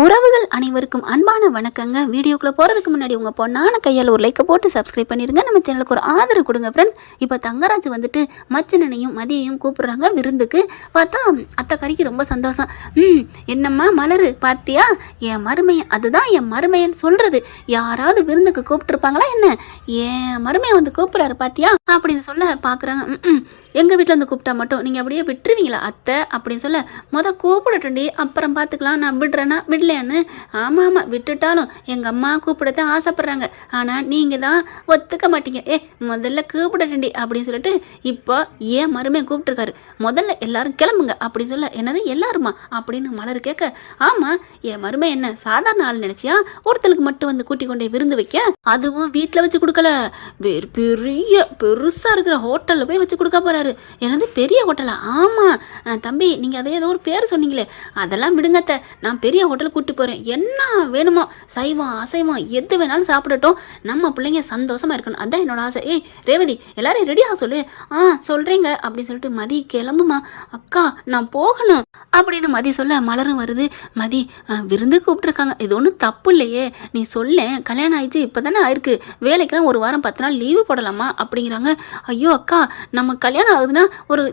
உறவுகள் அனைவருக்கும் அன்பான வணக்கங்க. வீடியோக்குள்ளே போகிறதுக்கு முன்னாடி உங்கள் பொண்ணான கையால் ஒரு லைக்கை போட்டு சப்ஸ்கிரைப் பண்ணிடுங்க. நம்ம சேனலுக்கு ஒரு ஆதரவு கொடுங்க ஃப்ரெண்ட்ஸ். இப்போ தங்கராஜ் வந்துட்டு மச்சனனையும் மதியையும் கூப்பிட்றாங்க விருந்துக்கு. பார்த்தா அத்தை கறிக்கு ரொம்ப சந்தோஷம். என்னம்மா மலரு பார்த்தியா, என் மருமையன், அதுதான் என் மருமையன் சொல்கிறது. யாராவது விருந்துக்கு கூப்பிட்டுருப்பாங்களா என்ன? என் மருமையன் வந்து கூப்பிட்றாரு பார்த்தியா அப்படின்னு சொல்ல பார்க்குறாங்க. எங்கள் வீட்டில் வந்து கூப்பிட்டா மட்டும் நீங்கள் அப்படியே விட்டுருவீங்களா அத்தை அப்படின்னு சொல்ல, கூப்பிடட்டண்டி அப்புறம் பார்த்துக்கலாம், நான் விடுறேன்னா விடலையான்னு. ஆமாம் விட்டுட்டாலும் எங்கள் அம்மா கூப்பிடத்தான் ஆசைப்பட்றாங்க, ஆனால் நீங்கள் தான் ஒத்துக்க மாட்டீங்க. முதல்ல கூப்பிடட்டண்டி அப்படின்னு சொல்லிட்டு இப்போ ஏன் மருமையை கூப்பிட்டுருக்காரு. முதல்ல எல்லாரும் கிளம்புங்க அப்படின்னு சொல்ல, என்னது எல்லாருமா அப்படின்னு மலர் கேட்க, ஆமாம் என் மருமை என்ன சாதாரண ஆள் நினச்சியா? ஒருத்தருக்கு மட்டும் வந்து கூட்டி கொண்டே விருந்து வைக்க, அதுவும் வீட்டில் வச்சு கொடுக்கல, வேறு பெருசாக இருக்கிற ஹோட்டலில் போய் வச்சு கொடுக்க போகிறாரு. என்னது பெரிய ஹோட்டலா? ஆமாம் தம்பி, நீங்கள் அதே ஏதோ ஒரு பேர் சொன்னீங்களே, அதெல்லாம் விடுங்கத்த, நான் பெரிய ஹோட்டலுக்கு கூட்டி போகிறேன். என்ன வேணுமோ சைவம் அசைவம் எது வேணாலும் சாப்பிடட்டும், நம்ம பிள்ளைங்க சந்தோஷமாக இருக்கணும், அதுதான் என்னோட ஆசை. ரேவதி எல்லாரையும் ரெடியாக சொல்லு. சொல்கிறேங்க அப்படின்னு சொல்லிட்டு மதி கிளம்புமா. அக்கா நான் போகணும் அப்படின்னு மதி சொல்ல, மலரும் வருது. மதி விருந்து கூப்பிட்டுருக்காங்க, இது ஒன்றும் தப்பு இல்லையே, நீ சொல்ல, கல்யாணம் ஆயிடுச்சு இப்போ தானே ஆயிருக்கு, வேலைக்கெல்லாம் ஒரு வாரம் 10 நாள் லீவு போடலாமா அப்படிங்கிறாங்க. ஐயோ அக்கா, நம்ம கல்யாணம் ஆகுதுன்னா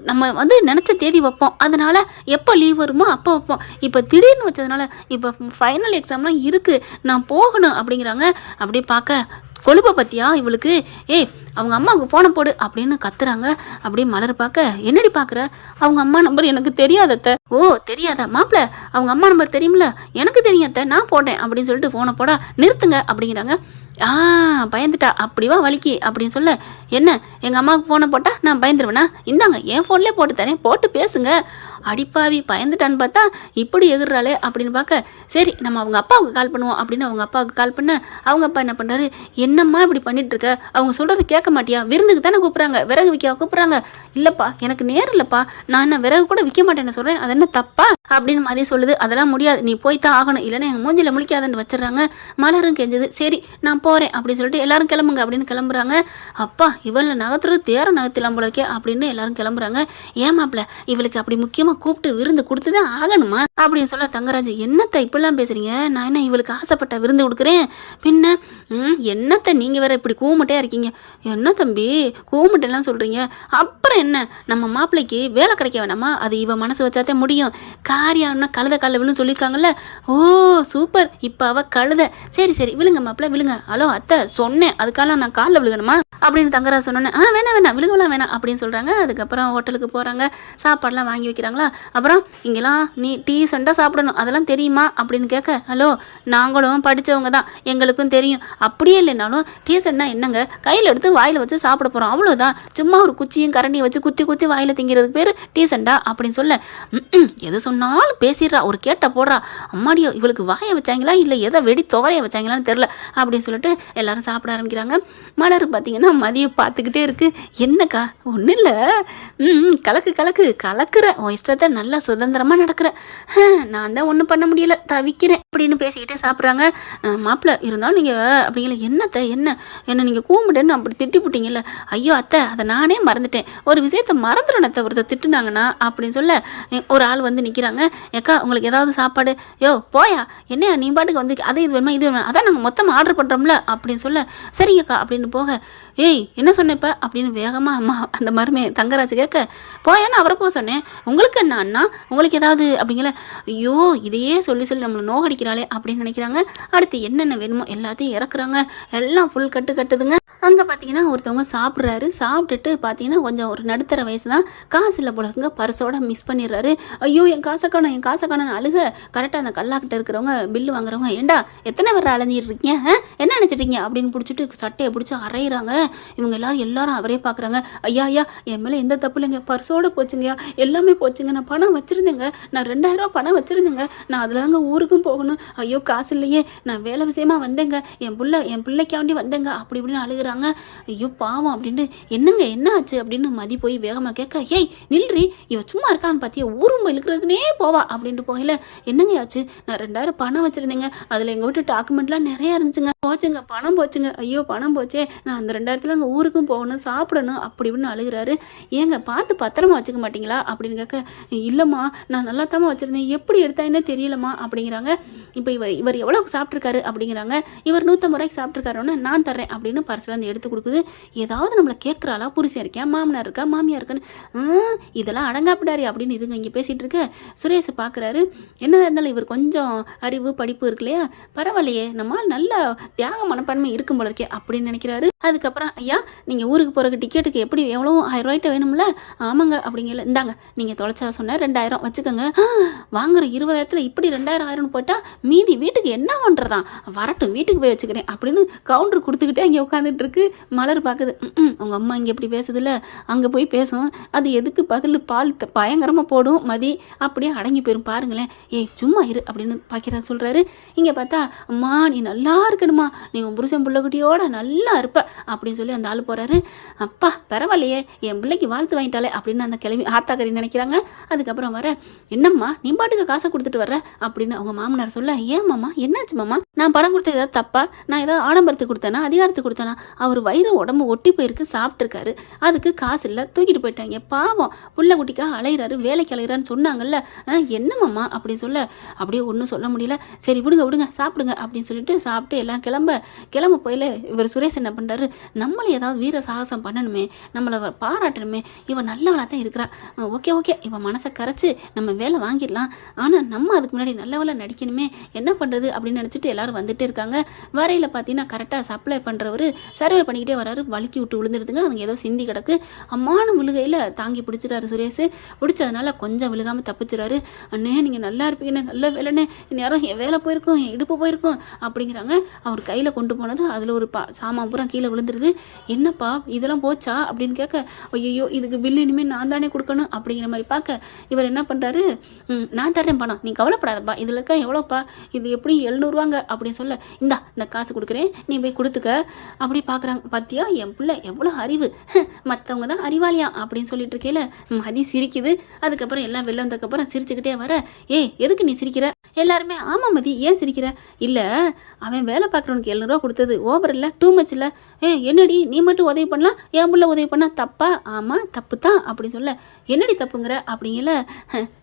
நம்ம வந்து நினச்ச தேதி வைப்போம், அதனால எப்போ லீவ் வருமோ அப்போ வைப்போம். இப்போ திடீர்னு வச்சதுனால இப்போ ஃபைனல் எக்ஸாம்லாம் இருக்குது, நான் போகணும் அப்படிங்கிறாங்க. அப்படியே பார்க்க கொழுப்பை பற்றியா இவளுக்கு, அவங்க அம்மாவுக்கு ஃபோனை போடு அப்படின்னு கத்துறாங்க. அப்படியே மலர் பார்க்க, என்னடி பார்க்குற, அவங்க அம்மா நம்பர் எனக்கு தெரியாதத்த. ஓ தெரியாதா மாப்பிள்ள, அவங்க அம்மா நம்பர் தெரியுமில்ல, எனக்கு தெரியாத, நான் போட்டேன் அப்படின்னு சொல்லிட்டு ஃபோனை போட, நிறுத்துங்க அப்படிங்கிறாங்க. பயந்துட்டா, அப்படிவா வலிக்கு அப்படின்னு சொல்ல, என்ன எங்கள் அம்மாவுக்கு ஃபோனை போட்டால் நான் பயந்துருவேனா? இந்தாங்க என் ஃபோன்லேயே போட்டு தரேன், போட்டு பேசுங்க. அடிப்பாவி பயந்துட்டான்னு பார்த்தா இப்படி எகுறாளே அப்படின்னு பார்க்க, சரி நம்ம அவங்க அப்பாவுக்கு கால் பண்ணுவோம் அப்படின்னு அவங்க அப்பாவுக்கு கால் பண்ண, அவங்க அப்பா என்ன பண்ணுறாரு, என்னம்மா இப்படி பண்ணிட்டுருக்க, அவங்க சொல்கிறது கேட்க மாட்டியா, விருந்துக்கு தானே கூப்பிட்றாங்க, விறகு விற்க கூப்பிட்றாங்க. இல்லைப்பா எனக்கு நேரம் இல்லைப்பா, நான் என்ன விறகு கூட விற்க மாட்டேன்னு சொல்கிறேன், அது என்ன தப்பா அப்படின்னு மாதிரி சொல்லுது. அதெல்லாம் முடியாது, நீ போய் தான் ஆகணும், இல்லைன்னா எங்கள் மூஞ்சில் முழிக்காதுன்னு வச்சிடறாங்க. மலரும் கெஞ்சது, சரி நான் போகிறேன் அப்படின்னு சொல்லிட்டு எல்லாரும் கிளம்புங்க அப்படின்னு கிளம்புறாங்க. அப்பா இவளில் நகர்த்துறது தேர நகர்த்தலாம் போல இருக்கே அப்படின்னு எல்லாரும் கிளம்புறாங்க. ஏமாப்பிள்ள இவளுக்கு அப்படி முக்கியமாக கூப்பிட்டு விருந்து கொடுத்துதான் ஆகணுமா அப்படின்னு சொல்ல, தங்கராஜ் என்னத்தை இப்படிலாம் பேசுறீங்க, நான் என்ன இவளுக்கு ஆசைப்பட்ட விருந்து கொடுக்குறேன், பின்ன என்னத்தை நீங்கள் வேற இப்படி கூமுட்டையா இருக்கீங்க, என்ன தம்பி கூமுட்டைலாம் சொல்கிறீங்க, அப்புறம் என்ன நம்ம மாப்பிள்ளைக்கு வேலை கிடைக்க வேணாமா, அது இவ மனசு வச்சாத்தே முடியும், காரியான்னா கழுத காலில் விழுன்னு சொல்லியிருக்காங்கல்ல. ஓ சூப்பர், இப்போ அவள் கழுத, சரி சரி விழுங்க மாப்பிள்ள விழுங்க. ஹலோ அத்தை சொன்னேன், அதுக்காக நான் காலில் விழுகணுமா அப்படின்னு தங்கராஜ் சொன்னேன். வேணாம் விழுகலாம் வேணாம் அப்படின்னு சொல்கிறாங்க. அதுக்கப்புறம் ஹோட்டலுக்கு போகிறாங்க, சாப்பாடெலாம் வாங்கி வைக்கிறாங்களா. அப்புறம் இங்கெல்லாம் நீ டீசெண்டாக சாப்பிடணும், அதெல்லாம் தெரியுமா அப்படின்னு கேட்க, ஹலோ நாங்களும் படித்தவங்க தான், எங்களுக்கும் தெரியும், அப்படியே இல்லைனாலும் டீசெண்டாக என்னங்க, கையில் எடுத்து வாயில் வச்சு சாப்பிட போகிறோம், அவ்வளோதான், சும்மா ஒரு குச்சியும் கரண்டியும் வச்சு குத்தி குத்தி வாயில் திங்கிறதுக்கு பேர் டீசெண்டா அப்படின்னு சொல்ல, எது சொன்னாலும் பேசிடுறா, ஒரு கேட்ட போடுறா, அம்மாடியோ இவளுக்கு வாயை வச்சாங்களா இல்லை எதை வெடி துவரைய வச்சாங்களான்னு தெரில அப்படின்னு சொல்லிட்டு எல்லாரும் சாப்பிட ஆரம்பிக்கிறாங்க. மலர் பார்த்தீங்கன்னா மதியம் பார்த்துக்கிட்டே இருக்கு. என்னக்கா ஒன்றும் இல்லை, கலக்குற உன் இஷ்டத்தை நல்லா சுதந்திரமாக நடக்கிறேன், நான் தான் ஒன்றும் பண்ண முடியல தவிக்கிறேன் அப்படின்னு பேசிக்கிட்டே சாப்பிட்றாங்க. மாப்பிள்ள இருந்தாலும் நீங்கள் அப்படிங்கிற என்னத்தை என்ன நீங்கள் கூம்பிட்டேன்னு அப்படி திட்டி போட்டிங்கல்ல, ஐயோ அத்தை அதை நானே மறந்துட்டேன், ஒரு விஷயத்தை மறந்துடனத்தை ஒருத்தர் திட்டுனாங்கன்னா அப்படின்னு சொல்ல, ஒரு ஆள் வந்து நிற்கிறாங்க. ஏக்கா உங்களுக்கு ஏதாவது சாப்பாடு, போயா என்னையா நீ பாட்டுக்கு வந்து அது இது வேணுமா இது வேணுமா, அதான் நாங்கள் மொத்தமாக ஆர்டர் பண்ணுறோம்ல அப்படின்னு சொல்ல, சரிங்கக்கா அப்படின்னு போக, என்ன சொன்னேப்ப அப்படின்னு வேகமாக அம்மா அந்த மருமே தங்கராஜ் கேட்க, போயான்னு அவரை போக சொன்னேன், உங்களுக்கு என்ன அண்ணா உங்களுக்கு ஏதாவது அப்படிங்கிற, ஐயோ இதையே சொல்லி நம்மளை நோகடிக்கிறாளே அப்படின்னு நினைக்கிறாங்க. அடுத்து என்னென்ன வேணுமோ எல்லாத்தையும் இறக்குறாங்க, எல்லாம் ஃபுல் கட்டுதுங்க. அங்கே பார்த்தீங்கன்னா ஒருத்தவங்க சாப்பிட்றாரு, சாப்பிட்டுட்டு பார்த்தீங்கன்னா கொஞ்சம் ஒரு நடுத்தர வயசு தான், காசு இல்லை போல இருக்குங்க, பர்ஸோட மிஸ் பண்ணிடுறாரு. ஐயோ என் காசை காணோம் அழுக. கரெக்டாக அந்த கல்லாக்கிட்ட இருக்கிறவங்க பில்லு வாங்குறவங்க, ஏண்டா எத்தனை பேர் அலைஞ்சிட்டு இருக்கீங்க, என்ன நினச்சிட்டீங்க அப்படின்னு பிடிச்சிட்டு சட்டையை பிடிச்சி அரைகிறாங்க. இவங்க எல்லாரும் அவரே பார்க்குறாங்க. ஐயா என் மேலே எந்த தப்பு இல்லைங்க, பர்ஸோடு போச்சுங்கய்யா, எல்லாமே போச்சுங்க, நான் பணம் வச்சுருந்தேங்க, நான் 2000 ரூபா பணம் வச்சுருந்தேங்க, நான் அதில் தாங்க ஊருக்கும் போகணும், ஐயோ காசு இல்லையே, நான் வேலை விஷயமா வந்தேங்க, என் பிள்ளைக்காண்டி வந்தேங்க அப்படி இப்படின்னு அழுகிறாங்க. ஐயோ பாவம் அப்படின்னு, என்னங்க என்ன ஆச்சு அப்படின்னு மதி போய் வேகமாக கேட்க, நில்றி இவ சும்மா இருக்கான்னு பார்த்தியா, ஊர் வம்பு இழுக்கிறதுக்குனே போவா அப்படின்ட்டு போகல. என்னங்க ஆச்சு? நான் 2000 பணம் வச்சுருந்தேங்க, அதில் எங்கள் வீட்டு டாக்குமெண்ட்லாம் நிறையா இருந்துச்சுங்க, போச்சுங்க, பணம் போச்சுங்க, ஐயோ பணம் போச்சே, நான் அந்த 2000த்துல அங்கே ஊருக்கும் போகணும், சாப்பிடணும் அப்படி இப்படின்னு அழுகிறாரு. ஏங்க பார்த்து பத்திரமா வச்சுக்க மாட்டிங்களா அப்படின்னு கேட்க, இல்லைம்மா நான் நல்லா தாம்மா வச்சுருந்தேன், எப்படி எடுத்தாங்கன்னே தெரியலம்மா அப்படிங்கிறாங்க. இப்போ இவர் எவ்வளோக்கு சாப்பிட்ருக்காரு அப்படிங்கிறாங்க. இவர் 150 ரூபாய்க்கு சாப்பிட்ருக்காருன்னு நான் தர்றேன் அப்படின்னு பர்ஸில் வந்து எடுத்து கொடுக்குது. ஏதாவது நம்மளை கேட்குறாளா, புருஷன் இருக்கேன், மாமனார் இருக்கா, மாமியார் இருக்கான்னு, இதெல்லாம் அடங்காப்பிடாரி அப்படின்னு இதுங்க இங்கே பேசிகிட்டு இருக்க சுரேஷை பார்க்குறாரு. என்னதான் இருந்தாலும் இவர் கொஞ்சம் அறிவு படிப்பு இருக்கு இல்லையா, பரவாயில்லையே நம்மால் நல்ல தியாக மனப்பான்மை இருக்கும் போல இருக்கே அப்படின்னு நினைக்கிறாரு. அதுக்கப்புறம் ஐயா நீங்கள் ஊருக்கு போகிறக்கு டிக்கெட்டுக்கு எப்படி எவ்வளோ 1000 ரூபாய்ட்ட வேணும்ல? ஆமாங்க அப்படிங்கல, இந்தாங்க நீங்கள் தொலைச்சா சொன்ன 2000 வச்சுக்கோங்க. வாங்குற 20,000த்துல இப்படி 2000 ஆயிரம்னு போட்டால் மீதி வீட்டுக்கு என்ன பண்ணுறதான், வரட்டும் வீட்டுக்கு போய் வச்சுக்கிறேன் அப்படின்னு கவுண்டர் கொடுத்துக்கிட்டே அங்கே உட்காந்துட்டு இருக்கு. மலர் பார்க்குது, உங்கள் அம்மா இங்கே எப்படி பேசுதில்ல, அங்கே போய் பேசும், அது எதுக்கு பதில் பால் பயங்கரமாக போடும், மதி அப்படியே அடங்கி போயிடும் பாருங்களேன், ஏய் சும்மா இரு அப்படின்னு பார்க்கிறார் சொல்கிறாரு. இங்கே பார்த்தா, அம்மா நீ நல்லா இருக்கணுமா, நீ உன் புருஷன் பிள்ளைக்குட்டியோட நல்லா இருப்ப அப்படின்னு சொல்லி அந்த ஆள் போகிறாரு. அப்பா பரவாயில்லையே என் பிள்ளைக்கு வாழ்த்து வாங்கிட்டாலே அப்படின்னு அந்த கிளம்பி ஆத்தாக்கறி நினைக்கிறாங்க. அதுக்கப்புறம் வர, என்னம்மா நீ பாட்டுக்கு காசை கொடுத்துட்டு வர்ற அப்படின்னு அவங்க மாமனார் சொல்ல, ஏன் மாமா என்னாச்சு மாமா, நான் பணம் கொடுத்தது ஏதாவது தப்பா, நான் ஏதாவது ஆடம்பரத்துக்கு கொடுத்தேனா அதிகாரத்துக்கு கொடுத்தேனா, அவர் வயிறு உடம்பு ஒட்டி போயிருக்கு, சாப்பிட்ருக்காரு, அதுக்கு காசு இல்லை தூக்கிட்டு போயிட்டாங்க, பாவம் புள்ள குட்டிக்காக அலைகிறாரு, வேலைக்கு அலைகிறான்னு சொன்னாங்கல்ல, என்ன மாமா அப்படின்னு சொல்ல, அப்படியே ஒன்றும் சொல்ல முடியல. சரி விடுங்க சாப்பிடுங்க அப்படின்னு சொல்லிட்டு சாப்பிட்டு எல்லாம் கிளம்ப போயில இவர் சுரேஷ் என்ன பண்ணுறாரு, நம்மளை ஏதாவது வீர சாகசம் பண்ணணுமே, நம்மளை பாராட்டணுமே, இவன் நல்லவளாக தான் இருக்கிறா, ஓகே இவன் மனசை கரைச்சி நம்ம வேலை வாங்கிடலாம், ஆனால் நம்ம அதுக்கு முன்னாடி நல்லவளை நடிக்கணுமே, என்ன பண்ணுறது அப்படின்னு நினச்சிட்டு எல்லாரும் வந்துட்டே இருக்காங்க. வரையில் பார்த்தீங்கன்னா கரெக்டாக சப்ளை பண்ணுறவர் சர்வே பண்ணிக்கிட்டே வராரு, வலிக்கி விட்டு விழுந்துருதுங்க, அதுங்க ஏதோ சிந்தி கிடக்கு, அம்மான விழுகையில் தாங்கி பிடிச்சிட்டாரு சுரேஷ், பிடிச்சதுனால கொஞ்சம் விழுகாமல் தப்பிச்சிடாரு. அண்ணே நீங்கள் நல்லா இருப்பீங்கண்ணே, நல்ல வேலைண்ணே, நேரம் என் வேலை போயிருக்கும், என் இடுப்பு போயிருக்கும் அப்படிங்கிறாங்க. அவர் கையில் கொண்டு போனது அதில் ஒரு சாமான் பூரா கீழே விழுந்துருது. என்னப்பா இதெல்லாம் போச்சா அப்படின்னு கேட்க, ஐயோ இதுக்கு பில்லு இனிமேல் நான் தானே கொடுக்கணும் அப்படிங்கிற மாதிரி பார்க்க, இவர் என்ன பண்ணுறாரு, நான் தர்றேன் பணம் நீ கவலைப்படாதப்பா, இதில் இருக்க எவ்வளோப்பா, இது எப்படி 700 ரூபாங்க அப்படின்னு சொல்ல, இந்த காசு கொடுக்குறேன் நீ போய் கொடுத்துக்க அப்படி பார்க்குறாங்க. பார்த்தியா என் பிள்ளை எவ்வளோ அறிவு, மற்றவங்க தான் அறிவாளியா அப்படின்னு சொல்லிட்டு இருக்கையில மதி சிரிக்குது. அதுக்கப்புறம் எல்லாம் வெளில வந்ததுக்கப்புறம் சிரிச்சுக்கிட்டே வர, ஏய் எதுக்கு நீ சிரிக்கிற, எல்லாருமே ஆமாம் மதி ஏன் சிரிக்கிற, இல்லை அவன் வேலை பார்க்குறவனுக்கு 700 ரூபா கொடுத்தது ஓவர் இல்லை, டூ மச் இல்லை, என்னடி நீ மட்டும் உதவி பண்ணலாம் என் பிள்ளை உதவி பண்ணால் தப்பா, ஆமாம் தப்பு தான் அப்படி சொல்ல, என்னடி தப்புங்கிற அப்படிங்கல,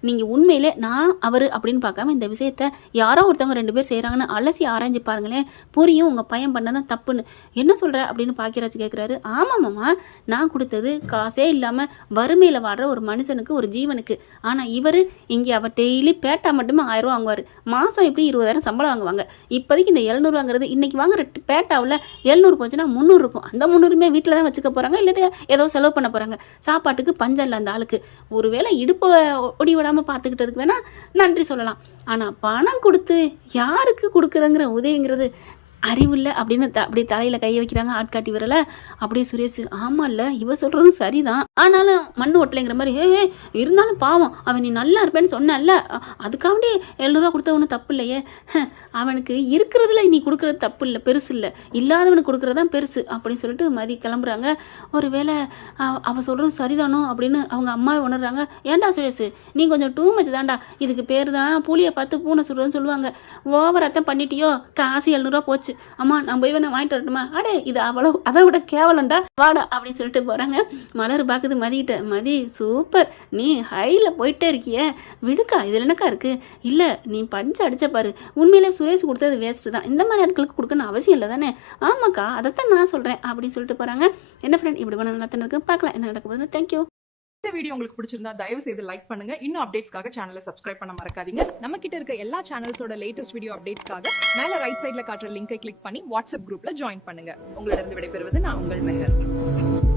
நீங்கள் உண்மையிலே நான் அவர் அப்படின்னு பார்க்காம இந்த விஷயத்த யாரோ ஒருத்தவங்க 2 பேர் செய்கிறாங்கன்னு அலசி ஆராய்ஞ்சு பாருங்களேன், புரியும் உங்கள் பையன் பண்ணதான் தப்புன்னு. என்ன சொல்கிற அப்படின்னு பாக்கியராஜ் கேட்குறாரு. ஆமாம்மாம்மா நான் கொடுத்தது காசே இல்லாமல் வறுமையில் வாடுற ஒரு மனுஷனுக்கு, ஒரு ஜீவனுக்கு, ஆனால் இவர் இங்கே அவர் டெய்லி பேட்டா மட்டுமே 1000 ரூபா வாங்குவார், மாதம் எப்படி 20,000 சம்பளம் வாங்குவாங்க. இப்போதைக்கு இந்த 700 வாங்குறது இன்றைக்கி வாங்குற பேட்டாவில் 700 போச்சுன்னா 300 இருக்கும், அந்த 300மே வீட்டில் தான் வச்சுக்க போகிறாங்க, இல்லாட்டி ஏதோ செலவு பண்ண போகிறாங்க, சாப்பாட்டுக்கு பஞ்சம் இல்லை அந்த ஆளுக்கு, ஒருவேளை இடுப்பை ஒடி விடாமல் பார்த்துக்கிட்டதுக்கு வேணால் நன்றி சொல்லலாம், ஆனால் பணம் கொடுத்து யாருக்கு கொடுக்குறங்கிற உதவிங்கிறது அறிவில்லை அப்படின்னு அப்படியே தலையில் கையை வைக்கிறாங்க ஆட்காட்டி விரலை. அப்படியே சுரேஷ், ஆமாம் இல்லை இவ சொல்கிறது சரிதான், ஆனாலும் மண் ஓட்டலைங்கிற மாதிரி, இருந்தாலும் பாவம் அவன் நீ நல்லா இருப்பேன்னு சொன்னல, அதுக்காண்டி 700 ரூபா கொடுத்த ஒன்றும் தப்பு இல்லையே, அவனுக்கு இருக்கிறதுல நீ கொடுக்குறது தப்பு இல்லை, பெருசு இல்லை, இல்லாதவனுக்கு கொடுக்குறது தான் பெருசு அப்படின்னு சொல்லிட்டு மதி கிளம்புறாங்க. ஒரு வேளை அவள் சொல்கிறது சரிதானோ அப்படின்னு அவங்க அம்மாவை உணர்றாங்க. ஏன்டா சுரேஷ் நீ கொஞ்சம் டூ மச் தான்டா, இதுக்கு பேர் தான் பூலியை பார்த்து பூனை சொல்கிறதுன்னு சொல்லுவாங்க, ஓவர் அர்த்தம் பண்ணிட்டியோ, காசு 700 ரூபா போச்சு, அம்மா நான் போய் வேணா வாங்கிட்டு வரட்டுமா, அடே இது அவ்வளோ அதை விட கேவலண்டா வாடா அப்படின்னு சொல்லிட்டு போகிறாங்க. மலர் பார்க்குது மதிக்கிட்ட, மதி சூப்பர் நீ ஹையில் போயிட்டே இருக்கிய, விடுக்கா இதில் என்னக்கா இருக்குது, இல்லை நீ படித்து அடிச்ச பாரு, உண்மையிலே சுரேஷ் கொடுத்தது வேஸ்ட்டு தான், இந்த மாதிரி ஆட்களுக்கு கொடுக்கணும் அவசியம் இல்லை தானே, ஆமாக்கா அதைத்தான் நான் சொல்கிறேன் அப்படின்னு சொல்லிட்டு போகிறாங்க. என்ன ஃப்ரெண்ட் இப்படி பண்ண நல்லா தானே இருக்குது, பார்க்கலாம் என்ன நடக்க போகுது. தேங்க்யூ. இந்த வீடியோ உங்களுக்கு பிடிச்சிருந்தா தயவு செய்து லைக் பண்ணுங்க. இன்னும் அப்டேட்ஸ்க்காக சேனலை சப்ஸ்கிரைப் பண்ண மறக்காதீங்க. நம்ம கிட்ட இருக்க எல்லா சேனல்ஸோட லேட்டஸ்ட் வீடியோ அப்டேட்ஸ்க்காக மேல ரைட் சைடுல காட்டுற லிங்கை கிளிக் பண்ணி வாட்ஸ்அப் குரூப்ல ஜாயின் பண்ணுங்க. உங்களிடம் விடைபெறுவது நான் உங்கள் மெஹர்.